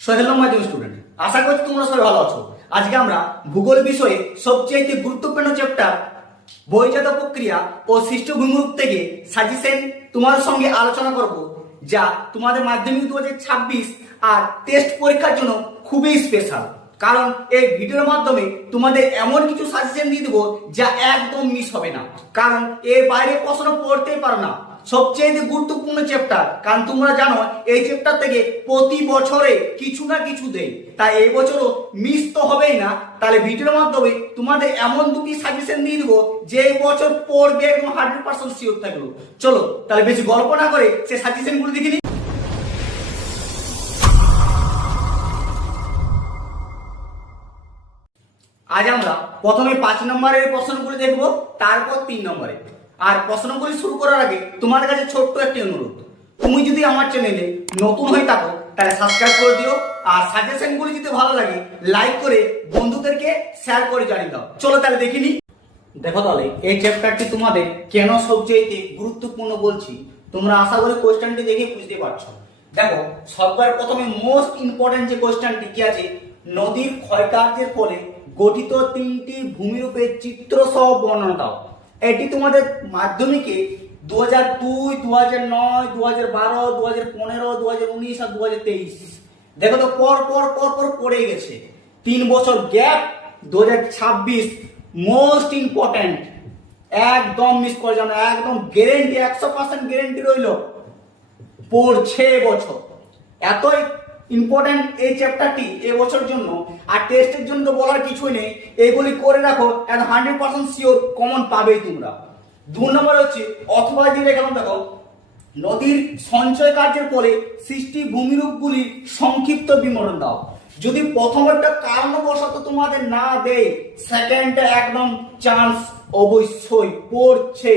Hello মাধ্যমিক student, আশা করছি তোমরা সবাই ভালো আছো। আজকে আমরা ভূগোল বিষয়ে সবচেয়ে গুরুত্বপূর্ণ চ্যাপ্টার বহির্জাত প্রক্রিয়া ও সৃষ্ট ভূমিরূপ থেকে সাজেশন তোমাদের সঙ্গে আলোচনা করব, যা তোমাদের মাধ্যমিক 2026 আর টেস্ট পরীক্ষার জন্য খুবই স্পেশাল। কারণ এই ভিডিওর মাধ্যমে তোমাদের এমন কিছু সাজেশন দিয়ে দেবো যা একদম মিস হবে না, কারণ এর বাইরে প্রশ্ন পড়তেই পারো না। সবচেয়ে গুরুত্বপূর্ণ চ্যাপ্টার, কারণ তোমরা জানো এই চ্যাপ্টার থেকে প্রতি বছরে কিছু না কিছু দেয়, তাই এই বছরও মিস তো হবেই না। তাহলে ভিডিওর মাধ্যমে তোমাদের এমন দুটি সাজেশন দিয়ে দেবো যে এই বছর পড়বে একদম 100% শিওর থাকলো। চলো তাহলে বেশি গল্প না করে সেই সাজেশন গুলো দেখে নিই। আজ আমরা প্রথমে 5 নম্বরের প্রশ্নগুলো দেখবো, তারপর 3 নম্বরে। আর প্রশ্নগুলি শুরু করার আগে তোমাদের কাছে ছোট্ট একটি অনুরোধ, তুমি যদি আমার চ্যানেলে নতুন হয়ে থাকো তাহলে সাবস্ক্রাইব করে দিও, আর সাজেশনগুলি যদি ভালো লাগে লাইক করে বন্ধুদেরকে শেয়ার করে জানিয়ে দাও। চলো তাহলে দেখে নিই। দেখো তাহলে এই চ্যাপ্টারটি তোমাদের কেন সবচেয়ে গুরুত্বপূর্ণ বলছি, তোমরা আশা করি কোয়েশ্চেনটি দেখে বুঝতে পারছো। দেখো সবার প্রথমে মোস্ট ইম্পর্টেন্ট যে কোয়েশ্চেনটি কি আছে, নদীর ক্ষয়কার্যের ফলে গঠিত 3টি ভূমিরূপের চিত্র সহ বর্ণনা দাও। এটি তোমাদের মাধ্যমিকে 2002, 2009, 2012, 2015, 2019 আর 2023 দেখো তো পর পর পর পর পড়ে গেছে। 3 বছর গ্যাপ, 2026 মোস্ট ইম্পর্টেন্ট, একদম মিস করে যাও না, একদম গ্যারেন্টি, 100% গ্যারেন্টি রইল পড়ছে বছর। এতই ইম্পর্টেন্ট এই চ্যাপ্টারটি এবছর জন্য। আর টেস্টের জন্য তো বলার কিছুই নেই, এগুলি করে রাখো, 100% শিওর কমন পাবেই তোমরা। 2 নম্বর হচ্ছে অথবা দিয়ে রেখে দেখো, নদীর সঞ্চয় কার্যের ফলে সৃষ্টি ভূমিরূপগুলির সংক্ষিপ্ত বিবরণ দাও। যদি প্রথমটা কারণবশত তোমাদের না দেয়, সেকেন্ডটা একদম চান্স অবশ্যই পড়ছে।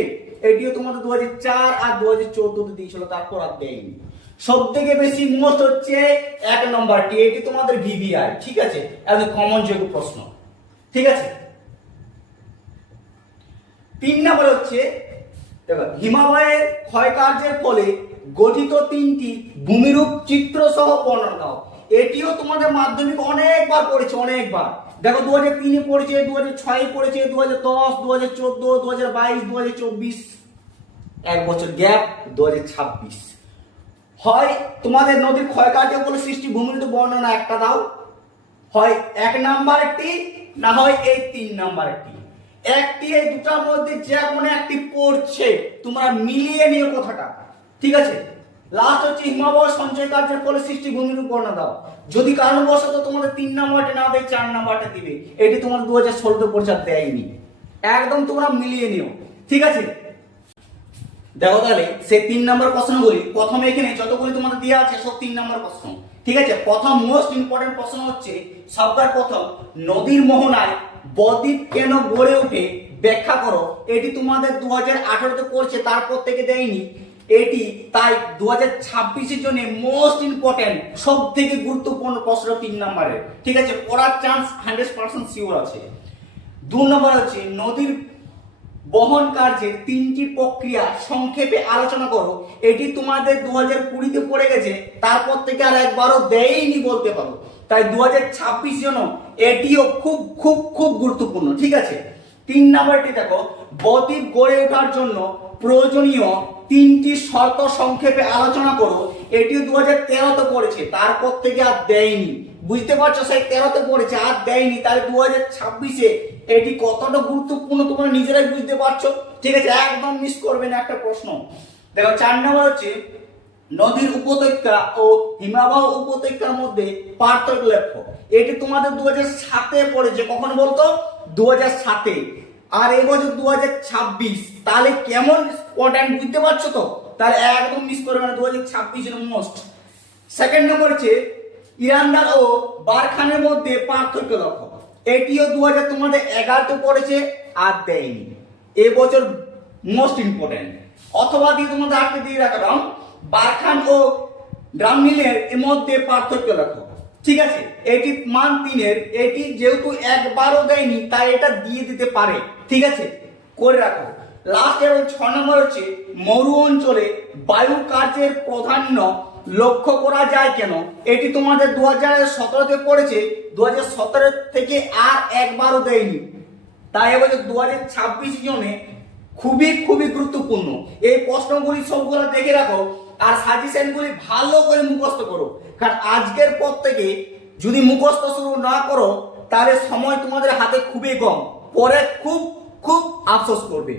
এটিও তোমাদের 2004 আর 2014 দিয়েছিল, তারপর আর দেয়নি। সব থেকে বেশি মোস্ট হচ্ছে 1 নম্বরটি, এটি তোমাদের ভিভিআই, ঠিক আছে, একদম কমন যোগ্য প্রশ্ন, ঠিক আছে। 3 নম্বর হচ্ছে দেখো, হিমালয়ের ক্ষয়কার্যের ফলে গঠিত 3টি ভূমিরূপ চিত্র সহ বর্ণনা দাও। এটিও তোমাদের মাধ্যমিক অনেকবার পড়েছে, অনেকবার। দেখো 2003 পড়েছে, 2006 পড়েছে, 2010, 2014, 2022, 2024, এক বছর গ্যাপ 2026। হয় তোমাদের নদীর ক্ষয়কার্যের ফলে সৃষ্টি ভূমিরূপ বর্ণনা একটা দাও, হয় 1 নাম্বার একটি, না হয় এই 3 নাম্বার একটি। একটি এই দুটার মধ্যে যে কোনো একটি পড়ছে, তোমরা মিলিয়ে নিও কথাটা, ঠিক আছে। লাস্ট হচ্ছে হিমালয় সঞ্চয় কার্যের ফলে সৃষ্টি ভূমিরূপ বর্ণনা দাও। যদি কারণবশত তোমাদের 3 নাম্বারটা না দেয়, 4 নাম্বারটা দিবে। এটি তোমার 2016 পরীক্ষা দেয়নি, একদম তোমরা মিলিয়ে নিও, ঠিক আছে। দেখো তাহলে সেই 3 নম্বর প্রশ্নগুলি প্রথমে এখানে যতগুলি তোমাদের দেওয়া আছে সব 3 নম্বর প্রশ্ন, ঠিক আছে। প্রথম মোস্ট ইম্পর্টেন্ট প্রশ্ন হচ্ছে সবার প্রথম, নদীর মোহনায় বদ্বীপ কেন গড়ে ওঠে ব্যাখ্যা করো। এটি তোমাদের 2018-তে পড়ছে, তারপর থেকে দেয়নি এটি, তাই 2026-এর জন্য মোস্ট ইম্পর্টেন্ট সব থেকে গুরুত্বপূর্ণ প্রশ্ন 3 নম্বরের, ঠিক আছে, পড়ার চান্স 100% শিওর আছে। 2 নম্বর হচ্ছে নদীর বহন কার্যের 3টি প্রক্রিয়া সংক্ষেপে আলোচনা করো। এটি তোমাদের 2020-তে পড়ে গেছে, তারপর থেকে আর একবারও দেয়নি বলতে পারো, তাই 2026 জন্য এটিও খুব খুব খুব গুরুত্বপূর্ণ, ঠিক আছে। 3 নম্বরটি দেখো, বদ্বীপ গড়ে ওঠার জন্য প্রয়োজনীয় 3টি শর্ত সংক্ষেপে আলোচনা করো। এটিও 2013-তে পড়েছে, তারপর থেকে আর দেয়নি, বুঝতে পারছো, সেই 13-তে পড়েছে আর দেয়নি, তাহলে 2026-এ এটি কতটা গুরুত্বপূর্ণ তোমরা নিজেরাই বুঝতে পারছো, ঠিক আছে, একদম মিস করবে না একটা প্রশ্ন। দেখো 4 নম্বর হচ্ছে নদীর উপত্যকা ও হিমালয় উপত্যকার মধ্যে পার্থক্য লেখো। এটি তোমাদের 2007-এ পড়েছে, কখন বলতো, 2007-এ, আর এই বছর 2026, তাহলে কেমন ইম্পর্টেন্ট বুঝতে পারছো তো, তাহলে একদম মিস করবে না, 2026-এর মোস্ট। সেকেন্ড নম্বর হচ্ছে ইরানদার ও বারখানের মধ্যে পার্থক্য লক্ষ্য। এটিও 2011-তে পড়েছে আর দেয়নি, এবছর মোস্ট ইম্পর্টেন্ট। অথবা দিয়ে তোমাদের আগে দিয়ে রাখলাম, বারখান ও ড্রামমিলের এর মধ্যে পার্থক্য লক্ষ্য, ঠিক আছে। এটি মান 3-এর, এটি যেহেতু একবারও দেয়নি তাই এটা দিয়ে দিতে পারে, ঠিক আছে, করে রাখো। লাস্ট এবং 6 নম্বর হচ্ছে মরু অঞ্চলে বায়ু কার্যের প্রাধান্য লক্ষ্য করা যায় কেন? এটি তোমাদের 2017-তে পড়েছে, 2017 থেকে আর একবারও দেয়নি। তাই এবার 2026 জনে খুবই খুবই গুরুত্বপূর্ণ। এই প্রশ্নগুলি সবগুলো দেখে রাখো আর সাজেশনগুলি ভালো করে মুখস্থ করো, কারণ আজকের পর থেকে যদি মুখস্থ শুরু না করো তাহলে সময় তোমাদের হাতে খুবই কম, পরে খুব খুব আফসোস করবে।